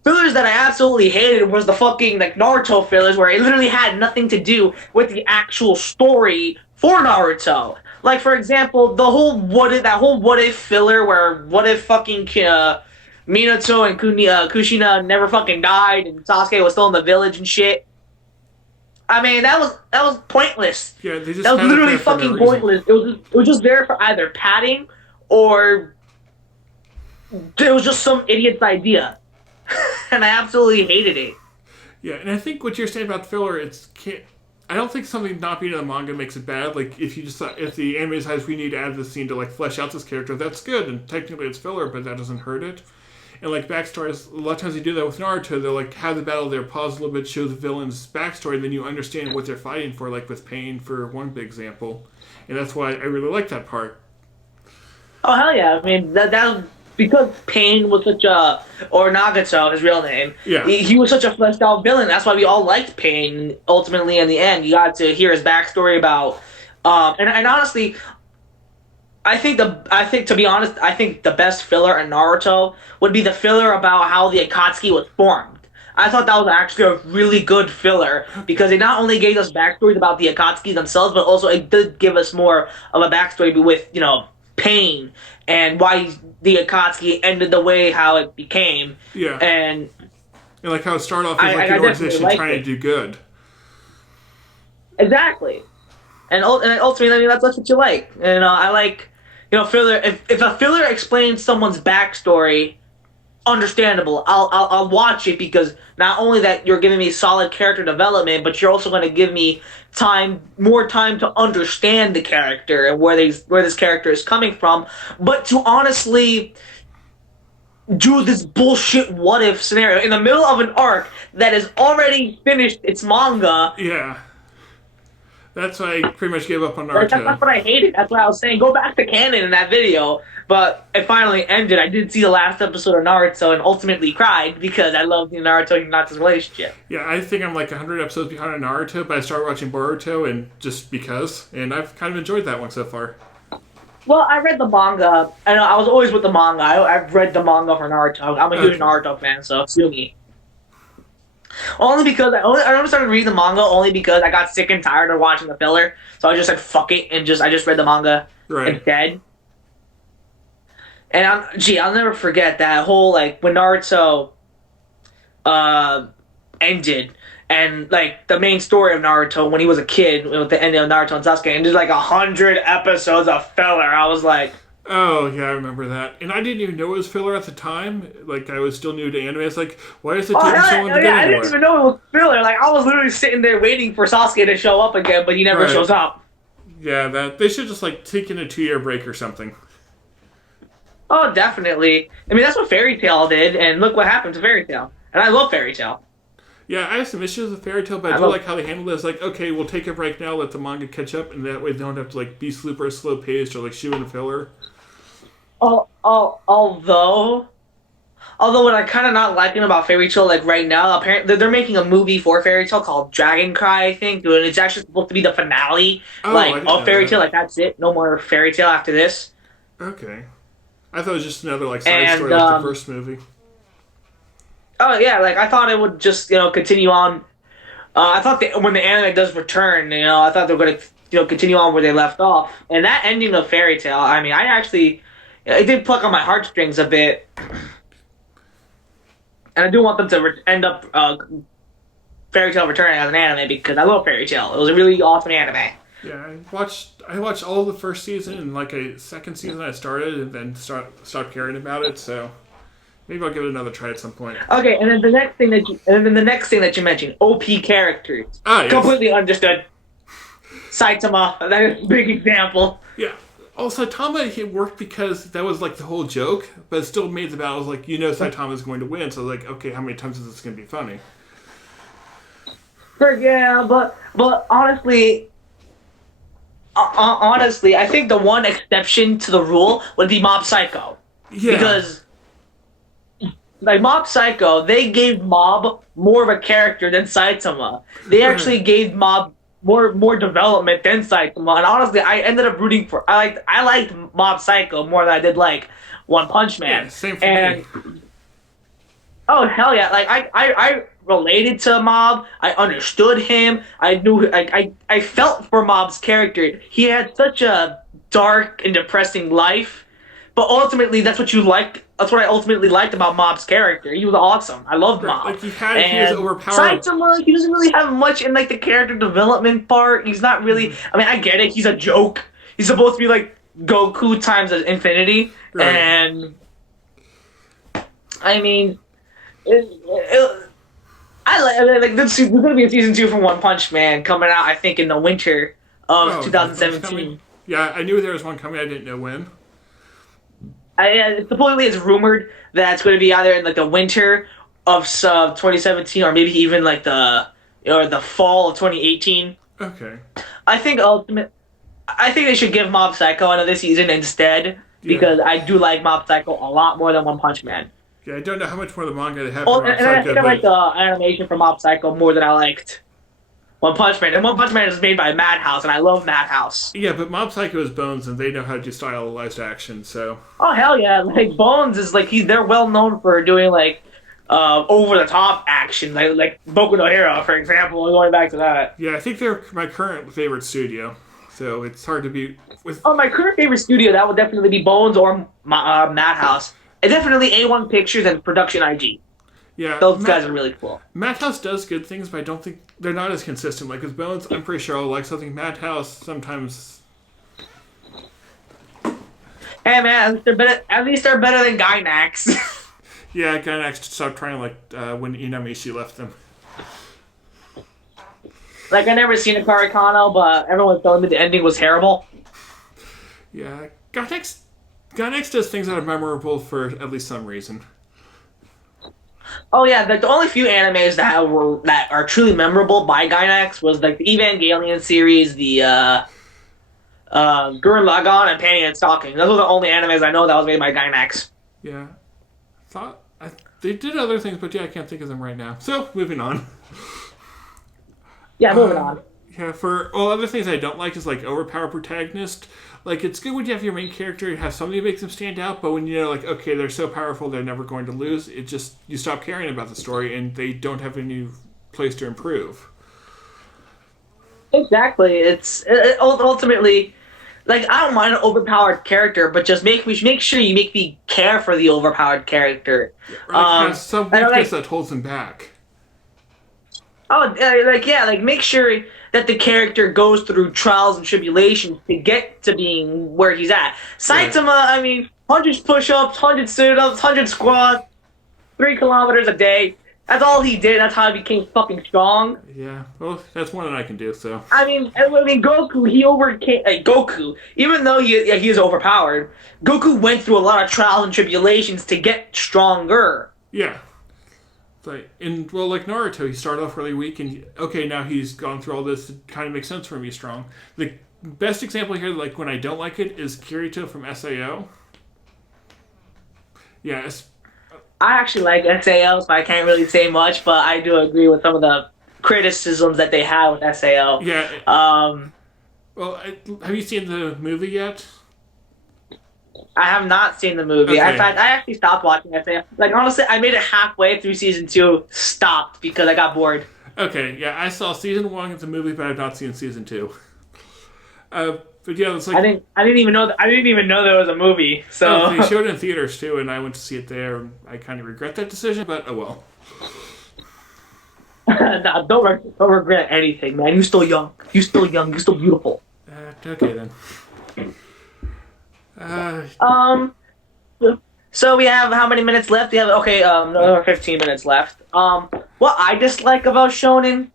Fillers that I absolutely hated was the fucking like Naruto fillers, where it literally had nothing to do with the actual story for Naruto. Like, for example, that whole what if filler where what if fucking Minato and Kushina never fucking died and Sasuke was still in the village and shit. I mean, that was pointless. Yeah, they just that was literally fucking pointless. It was just there for either padding or it was just some idiot's idea, and I absolutely hated it. Yeah, and I think what you're saying about filler, I don't think something not being in the manga makes it bad. Like, if the anime decides we need to add this scene to, like, flesh out this character, that's good, and technically it's filler, but that doesn't hurt it. And, like, backstories, a lot of times they do that with Naruto. They'll, like, have the battle there, pause a little bit, show the villain's backstory, and then you understand what they're fighting for, like with Pain, for one big example. And that's why I really like that part. Oh, hell yeah. I mean, that because Pain was such a, or Nagato, his real name, Yeah. he was such a fleshed out villain. That's why we all liked Pain. Ultimately, in the end, you got to hear his backstory about, and honestly, I think to be honest, I think the best filler in Naruto would be the filler about how the Akatsuki was formed. I thought that was actually a really good filler because it not only gave us backstories about the Akatsuki themselves, but also it did give us more of a backstory with Pain and why the Akatsuki ended the way how it became. Yeah. And like how it started off as like an organization trying to do good. Exactly. And ultimately, I mean, that's what you like. And I like, filler. If a filler explains someone's backstory, understandable. I'll watch it because not only that you're giving me solid character development, but you're also going to give me more time to understand the character and where this character is coming from. But to honestly do this bullshit what if scenario in the middle of an arc that has already finished its manga. Yeah. That's why I pretty much gave up on Naruto. That's what I hated. That's why I was saying go back to canon in that video. But it finally ended. I did see the last episode of Naruto and ultimately cried because I loved the Naruto and Hinata's relationship. Yeah, I think I'm like 100 episodes behind on Naruto, but I started watching Boruto and just because, and I've kind of enjoyed that one so far. Well, I read the manga, and I was always with the manga. I've read the manga for Naruto. I'm a huge Naruto fan, so sue me. Only because I only started reading the manga only because I got sick and tired of watching the filler. So I just said fuck it and I just read the manga instead. And I'll never forget that whole like when Naruto ended and like the main story of Naruto when he was a kid with the ending of Naruto and Sasuke and there's like 100 episodes of filler. I was like, oh, yeah, I remember that. And I didn't even know it was filler at the time. Like, I was still new to anime. It's like, why is it taking so long to get I didn't even know it was filler. Like, I was literally sitting there waiting for Sasuke to show up again, but he never shows up. Yeah, they should just, like, take in a 2-year break or something. Oh, definitely. I mean, that's what Fairy Tail did, and look what happened to Fairy Tail. And I love Fairy Tail. Yeah, I have some issues with Fairy Tail, but I do like how they handled it. It's like, okay, we'll take a break now, let the manga catch up, and that way they don't have to, like, be super slow-paced or, like, shoot in a filler. Although what I kind of not liking about Fairy Tail, like right now, apparently they're making a movie for Fairy Tail called Dragon Cry, I think, and it's actually supposed to be the finale, of Fairy Tail. Like that's it, no more Fairy Tail after this. Okay, I thought it was just another like side story like the first movie. Oh yeah, like I thought it would just continue on. I thought that when the anime does return, I thought they were going to continue on where they left off, and that ending of Fairy Tail. I mean, it did pluck on my heartstrings a bit. And I do want them to end up Fairy Tail returning as an anime because I love Fairy Tail. It was a really awesome anime. Yeah, I watched all of the first season and like a second season I started and then stopped caring about it, so maybe I'll give it another try at some point. Okay, and then the next thing that you mentioned, OP characters. Yes. Completely understood. Saitama, that is a big example. Yeah. Also, Saitama, it worked because that was like the whole joke, but it still made the battles like, Saitama is going to win, so like, okay, how many times is this going to be funny? Yeah, but honestly, I think the one exception to the rule would be Mob Psycho. Yeah. Because, like, Mob Psycho, they gave Mob more of a character than Saitama. They actually gave Mob more development than Saitama, and honestly, I ended up rooting for. I liked Mob Psycho more than I did like One Punch Man. Yeah, same for me. Oh hell yeah! Like I related to Mob. I understood him. I knew. I felt for Mob's character. He had such a dark and depressing life, but ultimately, that's what you liked. That's what I ultimately liked about Mob's character. He was awesome. I loved Mob. Like he was overpowered. Saitama, he doesn't really have much in like the character development part. He's not really. I mean, I get it. He's a joke. He's supposed to be like Goku times infinity, and I mean, I like there's gonna be a season 2 for One Punch Man coming out. I think in the winter of 2017. Yeah, I knew there was one coming. I didn't know when. Supposedly it's rumored that it's going to be either in like the winter of 2017 or maybe even like the fall of 2018. Okay. I think they should give Mob Psycho another season instead Yeah. because I do like Mob Psycho a lot more than One Punch Man. Yeah, I don't know how much more of the manga they have Oh, for Mob and I Psycho, think I like the but animation for Mob Psycho more than I liked One Punch Man. And One Punch Man is made by Madhouse, and I love Madhouse. yeah, but Mob Psycho is Bones, and they know how to do stylized action. So Oh hell yeah! Like Bones is like they're well known for doing like over the top action, like Boku no Hero, for example. Going back to that. yeah, I think they're my current favorite studio. So it's hard to beat with. Oh, my current favorite studio that would definitely be Bones or Madhouse. And definitely A1 Pictures and Production IG. Yeah, Those guys are really cool. Madhouse does good things, but I don't think they're not as consistent. Like with Bones, I'm pretty sure I'll like something. Madhouse sometimes. Hey man, at least they're better than Gainax. Yeah, Gainax stopped trying like when Inamishi left them. Like I never seen a Karikano, but everyone's telling me the ending was terrible. Yeah, Gainax does things that are memorable for at least some reason. Oh yeah, the only few animes that are truly memorable by Gainax was like the Evangelion series, the Gurren Lagann, and Panty and Stocking. Those were the only animes I know that was made by Gainax. Yeah, they did other things, but yeah, I can't think of them right now. So moving on. Yeah, moving on. Yeah, other things I don't like is like overpowered protagonist. Like it's good when you have your main character have something to make them stand out, but when you know like okay they're so powerful they're never going to lose, it just you stop caring about the story and they don't have any place to improve. Exactly. Ultimately like I don't mind an overpowered character, but just make sure you make me care for the overpowered character. Or like has some I don't weakness like- that holds them back. like make sure that the character goes through trials and tribulations to get to being where he's at. Saitama, I mean, 100 push-ups, 100 sit-ups, 100 squats, 3 kilometers a day. That's all he did. That's how he became fucking strong. Yeah, well, that's more than I can do. So I mean, Goku, he overcame Goku. Even though he is overpowered, Goku went through a lot of trials and tribulations to get stronger. yeah, like like Naruto, he started off really weak, and now he's gone through all this. It kind of makes sense for him. He's strong. The best example here, like when I don't like it, is Kirito from Sao. Yeah, I actually like SAO, so I can't really say much, but I do agree with some of the criticisms that they have with SAO. yeah. Um, Well, have you seen the movie yet? I have not seen the movie. Okay. In fact, I actually stopped watching SAO. Like, honestly, I made it halfway through season 2, stopped because I got bored. Okay, yeah, I saw season 1 of the movie, but I've not seen season 2. But yeah, it's like I didn't even know there was a movie. So they showed it in theaters too, and I went to see it there. And I kind of regret that decision, but oh well. nah, don't regret anything, man. You're still young. You're still young. You're still beautiful. Okay then. So we have how many minutes left? We have another 15 minutes left. What I dislike about Shonen,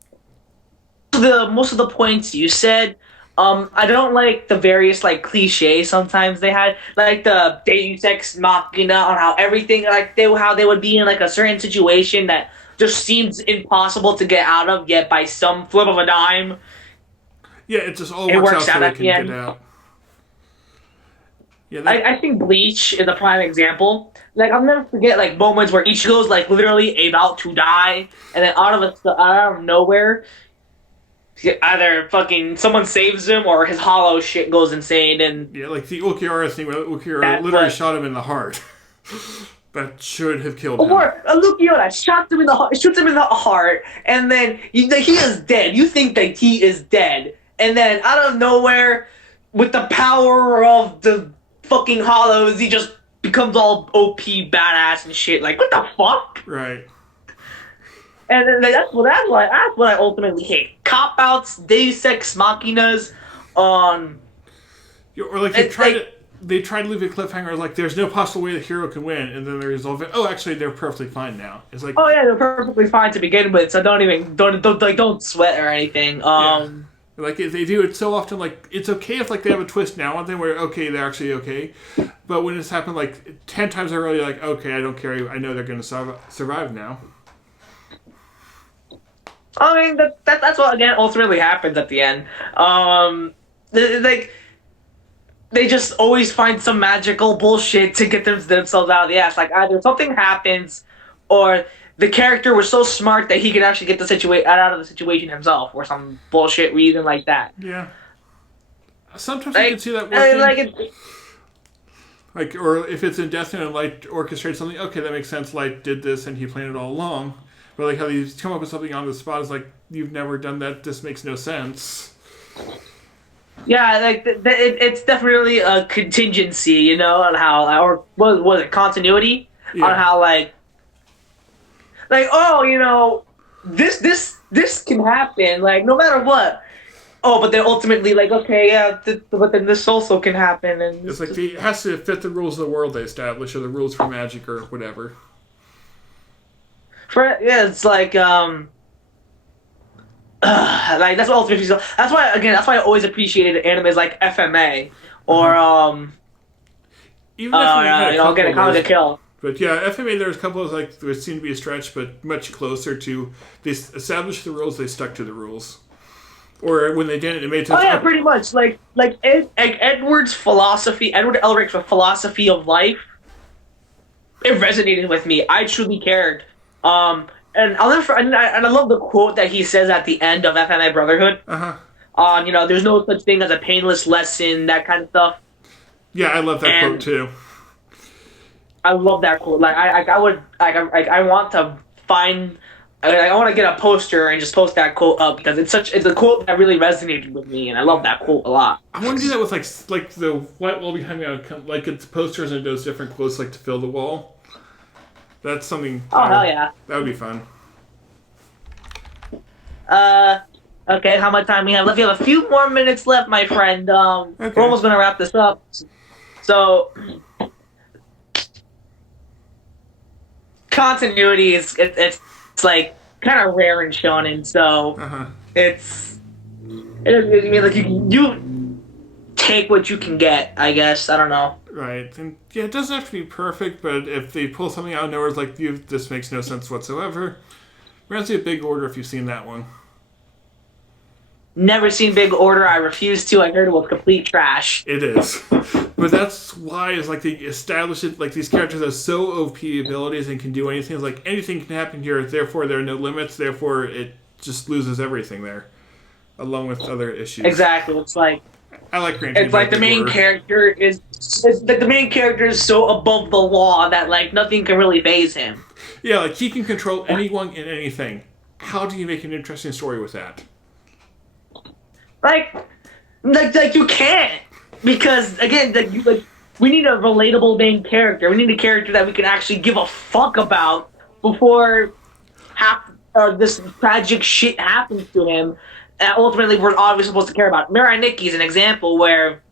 most of the points you said. I don't like the various like cliches sometimes they had, like the Deus Ex Machina on how everything how they would be in like a certain situation that just seems impossible to get out of, yet by some flip of a dime, Yeah, it just all it works works out so out they at can the end. get out. Yeah, I think Bleach is a prime example. Like I'll never forget like moments where Ichigo's like literally about to die, and then out of nowhere, either fucking someone saves him or his hollow shit goes insane. And yeah, like the Ukiara thing where Ukiara That's literally what- shot him in the heart. That should have killed him. or Luciana shoots him in the heart, and then he is dead. You think that he is dead, and then out of nowhere, with the power of the fucking hollows, he just becomes all OP badass and shit. Like what the fuck? Right. And then that's what I ultimately hate. Cop outs, Deus Ex Machinas, on. Yeah, or like they tried to leave a cliffhanger like there's no possible way the hero can win, and then they resolve it. Oh, actually, they're perfectly fine now. It's like Oh yeah, they're perfectly fine to begin with, so don't sweat or anything. like they do it so often. Like it's okay if like they have a twist now and then where okay they're actually okay, but when it's happened like 10 times already, like okay I don't care. I know they're going to survive now. I mean that's what again ultimately happens at the end. Like they just always find some magical bullshit to get themselves out of the ass. Like either something happens, or the character was so smart that he could actually get the out of the situation himself, or some bullshit reason like that. Yeah. Sometimes I can see that working. Like, or if it's in Destiny and Light orchestrates something, okay, that makes sense. Light did this and he planned it all along. But like how you come up with something on the spot is like, you've never done that. This makes no sense. Yeah, like it's definitely a contingency, you know, on how, or was it continuity? Yeah. On how like oh, you know, this can happen, like no matter what. Oh, but then ultimately, like, okay, yeah, but then this also can happen, and it's like it has to fit the rules of the world they establish, or the rules for magic, or whatever. It's like like that's what ultimately. That's why I always appreciated animes like FMA or even if get a comic kill. But yeah, FMA there's a couple of like there seemed to be a stretch, but much closer to they established the rules, they stuck to the rules. Or when they didn't, it made sense. Oh yeah, pretty much. Edward Elric's philosophy of life, it resonated with me. I truly cared. And I love the quote that he says at the end of FMA Brotherhood. You know, there's no such thing as a painless lesson, that kind of stuff. Yeah, I love that quote too. I love that quote. Like I want to find. I want to get a poster and just post that quote up because it's a quote that really resonated with me, and I love that quote a lot. I want to do that with like the white wall behind me, like it's posters and those different quotes like to fill the wall. That's something. Oh hell yeah! That would be fun. Okay, how much time we have left? We have a few more minutes left, my friend. Okay. We're almost gonna wrap this up. So, continuity is it's like kind of rare in shonen, so I mean, like you take what you can get, I guess. I don't know. Right, and yeah, it doesn't have to be perfect, but if they pull something out of nowhere, it's like this makes no sense whatsoever. Reminds me of Big Order if you've seen that one. Never seen Big Order. I refuse to. I heard it was complete trash. It is. But that's why it's like they establish it, like these characters have so OP abilities and can do anything. It's like anything can happen here, therefore there are no limits, therefore it just loses everything there. Along with other issues. Exactly. It's like I like granting. It's like the main character is so above the law that like nothing can really faze him. Yeah, like he can control anyone and anything. How do you make an interesting story with that? Like you can't, because again, we need a relatable main character. We need a character that we can actually give a fuck about before this tragic shit happens to him. And ultimately, we're obviously supposed to care about. Mirai Nikki is an example where,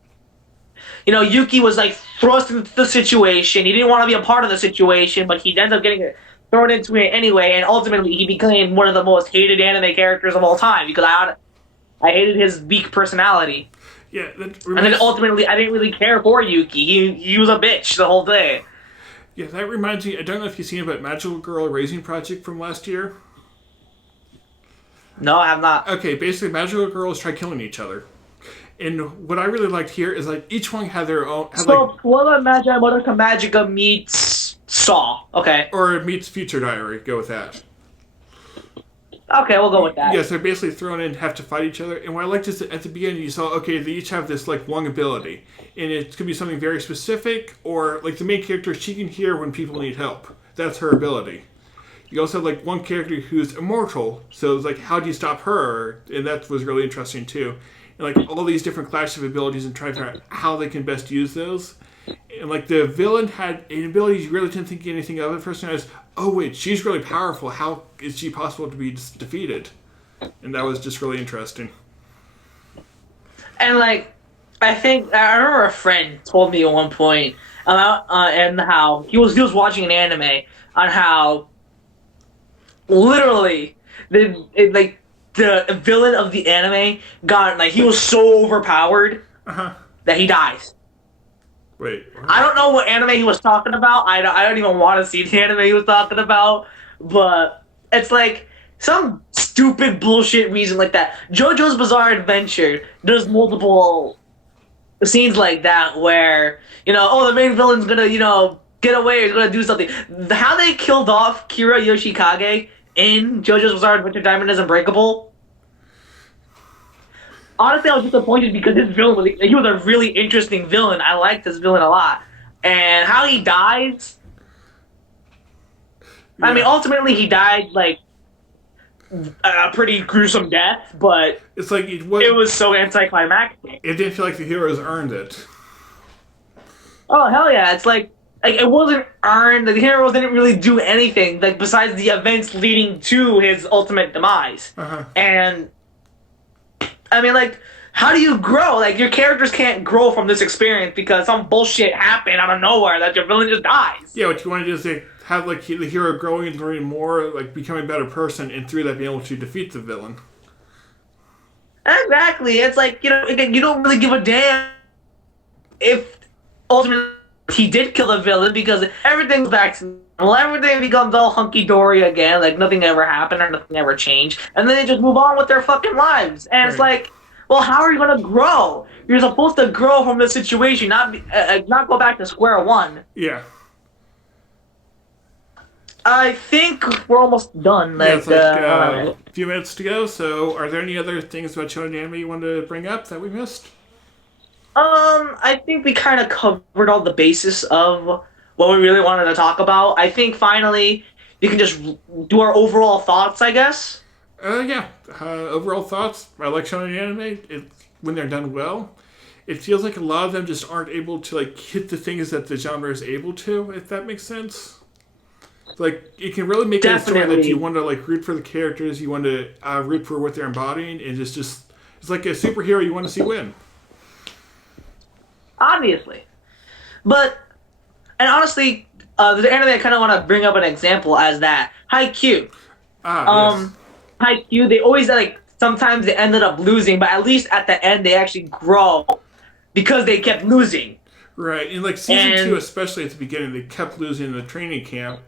you know, Yuki was like thrust into the situation. He didn't want to be a part of the situation, but he ends up getting thrown into it anyway. And ultimately, he became one of the most hated anime characters of all time because I hated his weak personality. Yeah, and then ultimately, I didn't really care for Yuki. He was a bitch the whole day. Yeah, that reminds me. I don't know if you've seen about Magical Girl Raising Project from last year. No, I have not. Okay, basically, Magical Girls try killing each other. And what I really liked here is like each one had their own. Puella Magica meets Saw. Okay. Or meets Future Diary. Go with that. Okay, we'll go with that. Yes, they're basically thrown in and have to fight each other. And what I liked is that at the beginning you saw, okay, they each have this like one ability. And it could be something very specific, or like the main character, she can hear when people need help. That's her ability. You also have like one character who's immortal, so it's like, how do you stop her? And that was really interesting too. And like all these different clashes of abilities and trying to figure out how they can best use those. And like the villain had an ability you really didn't think anything of at first, and I was, oh wait, she's really powerful. How is she possible to be defeated? And that was just really interesting. And like, I remember a friend told me at one point about and how he was watching an anime on how literally the villain of the anime got like he was so overpowered that he dies. Wait. What? I don't know what anime he was talking about. I don't even want to see the anime he was talking about. But it's like some stupid bullshit reason like that. JoJo's Bizarre Adventure does multiple scenes like that where oh, the main villain's gonna get away, he's gonna do something. How they killed off Kira Yoshikage in JoJo's Bizarre Adventure Diamond is Unbreakable. Honestly, I was disappointed because this villain he was a really interesting villain. I liked this villain a lot, and how he dies. Yeah. I mean, ultimately he died like a pretty gruesome death, but it's like it was so anticlimactic. It didn't feel like the heroes earned it. Oh hell yeah! It's like it wasn't earned. The heroes didn't really do anything like besides the events leading to his ultimate demise. And I mean, like, how do you grow? Like, your characters can't grow from this experience because some bullshit happened out of nowhere that your villain just dies. Yeah, what you want to do is have like the hero growing and learning more, like becoming a better person, and through that being able to defeat the villain. Exactly. It's like you don't really give a damn if ultimately he did kill the villain because everything's back to normal. Everything becomes all hunky dory again, like nothing ever happened or nothing ever changed, and then they just move on with their fucking lives. And It's like, well, how are you gonna grow? You're supposed to grow from the situation, not go back to square one. Yeah. I think we're almost done. Like, a few minutes to go. So, are there any other things about Shounen anime you wanted to bring up that we missed? I think we kind of covered all the basis of what we really wanted to talk about. I think finally you can just do our overall thoughts, I guess. Yeah. Overall thoughts. I like Shounen anime. When they're done well, it feels like a lot of them just aren't able to like hit the things that the genre is able to. If that makes sense. Like, it can really make it a story that you want to, like, root for the characters, you want to root for what they're embodying, and it's like a superhero you want to see win. Obviously. And honestly, the anime I kind of want to bring up an example as that. Haikyuu. Yes. Haikyuu, they always, like, sometimes they ended up losing, but at least at the end they actually grow because they kept losing. Right, in, like, season 2 especially at the beginning, they kept losing in the training camp.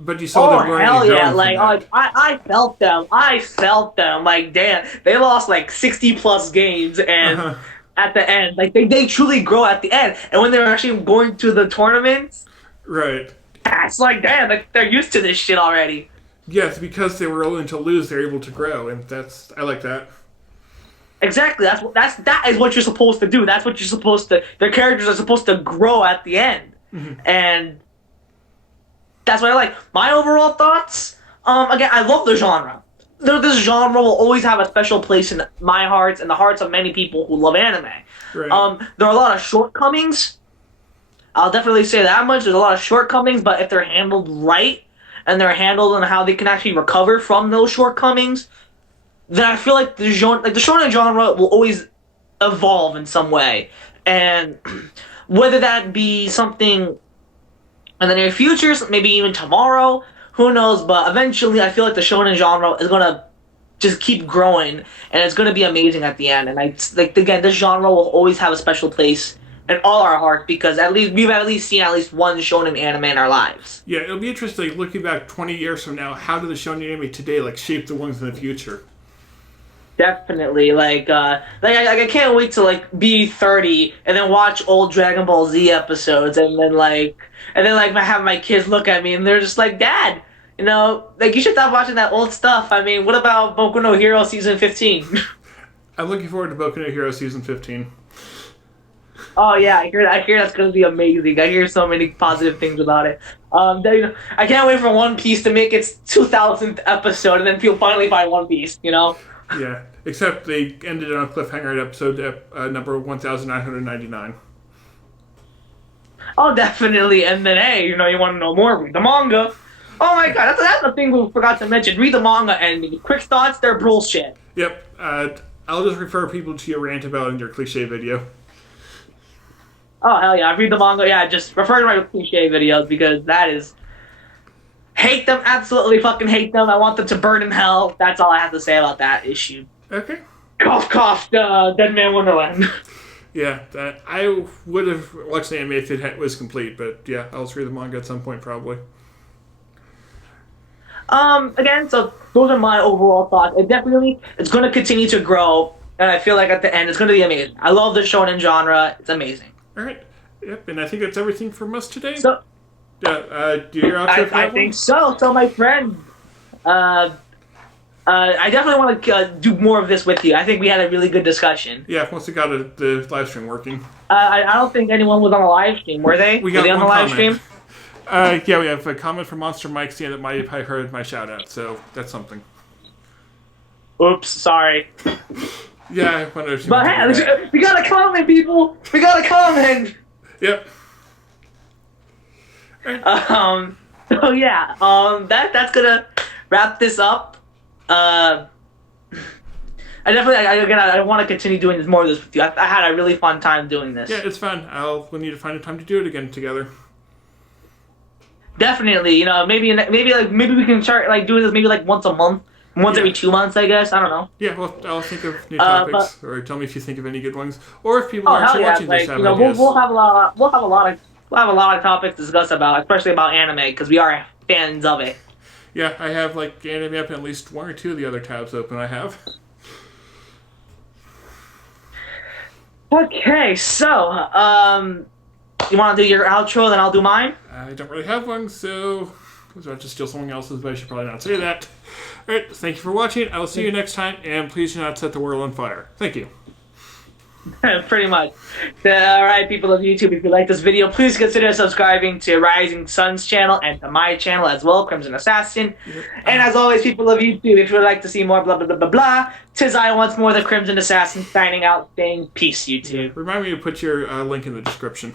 But you saw them learning and growing from that. I felt them. I felt them. Like, damn, they lost like 60+ games, and at the end, like they truly grow at the end. And when they're actually going to the tournaments, right? It's like, damn, like, they're used to this shit already. Yes, because they were willing to lose, they're able to grow, and I like that. Exactly. That is what you're supposed to do. That's what you're supposed to. Their characters are supposed to grow at the end, and that's what I like. My overall thoughts, again, I love the genre. This genre will always have a special place in my hearts and the hearts of many people who love anime. Right. There are a lot of shortcomings. I'll definitely say that much. There's a lot of shortcomings, but if they're handled right, and they're handled on how they can actually recover from those shortcomings, then I feel like the shonen genre will always evolve in some way. And whether that be something in the near future, maybe even tomorrow, who knows, but eventually I feel like the shonen genre is going to just keep growing, and it's going to be amazing at the end. And again, this genre will always have a special place in all our hearts because we've at least seen at least one shonen anime in our lives. Yeah, it'll be interesting looking back 20 years from now, how do the shonen anime today like shape the ones in the future? Definitely, I can't wait to like be 30 and then watch old Dragon Ball Z episodes, and then I have my kids look at me and they're just like, Dad, you should stop watching that old stuff. I mean, what about Boku no Hero season 15? I'm looking forward to Boku no Hero season 15. Oh yeah, I hear that's gonna be amazing. I hear so many positive things about it. I can't wait for One Piece to make its 2000th episode, and then people finally find One Piece. Yeah, except they ended on a cliffhanger at episode number 1999. Oh, definitely. And then, hey, you want to know more? Read the manga. Oh my god, that's the thing we forgot to mention. Read the manga and quick thoughts, they're bullshit. Yep. I'll just refer people to your rant about in your cliche video. Oh, hell yeah. Read the manga. Yeah, just refer to my cliche videos because that is... Hate them. Absolutely fucking hate them. I want them to burn in hell. That's all I have to say about that issue. Okay. Cough, cough, Dead Man Wonderland. Yeah, I would have watched the anime if it was complete, but yeah, I'll just read the manga at some point probably. Again, so those are my overall thoughts. It's going to continue to grow. and I feel like at the end it's going to be amazing. I love the shonen genre. It's amazing. All right. Yep, and I think that's everything from us today. So, do your outro. I think so. So, my friend, I definitely want to do more of this with you. I think we had a really good discussion. Yeah, once we got the live stream working. I don't think anyone was on the live stream, were they? We got were they on the live stream? Yeah, we have a comment from Monster Mike saying that might have probably heard my shout out, so that's something. Oops, sorry. Yeah, I wonder if you But hey, we got a comment, people! We got a comment! Yep. So yeah, that's gonna wrap this up. I want to continue doing more of this with you. I had a really fun time doing this. Yeah, it's fun. We'll need to find a time to do it again together. Definitely, you know, maybe we can start like doing this maybe like once a month, every 2 months, I guess. I don't know. Yeah, well, I'll think of new topics, or tell me if you think of any good ones, or if people are actually watching this have ideas. We'll have a lot of topics to discuss about, especially about anime, because we are fans of it. Yeah, I have like anime up and at least 1 or 2 of the other tabs open. I have. Okay, so you want to do your outro, then I'll do mine. I don't really have one, so I was about to steal someone else's, but I should probably not say that. All right, thank you for watching. I will see you next time, and please do not set the world on fire. Thank you. Pretty much. Alright, people of YouTube, if you like this video, please consider subscribing to Rising Sun's channel and to my channel as well, Crimson Assassin. And as always, people of YouTube, if you would like to see more blah blah blah blah blah, 'tis I once more, the Crimson Assassin, signing out, saying peace, YouTube. Remind me to put your link in the description.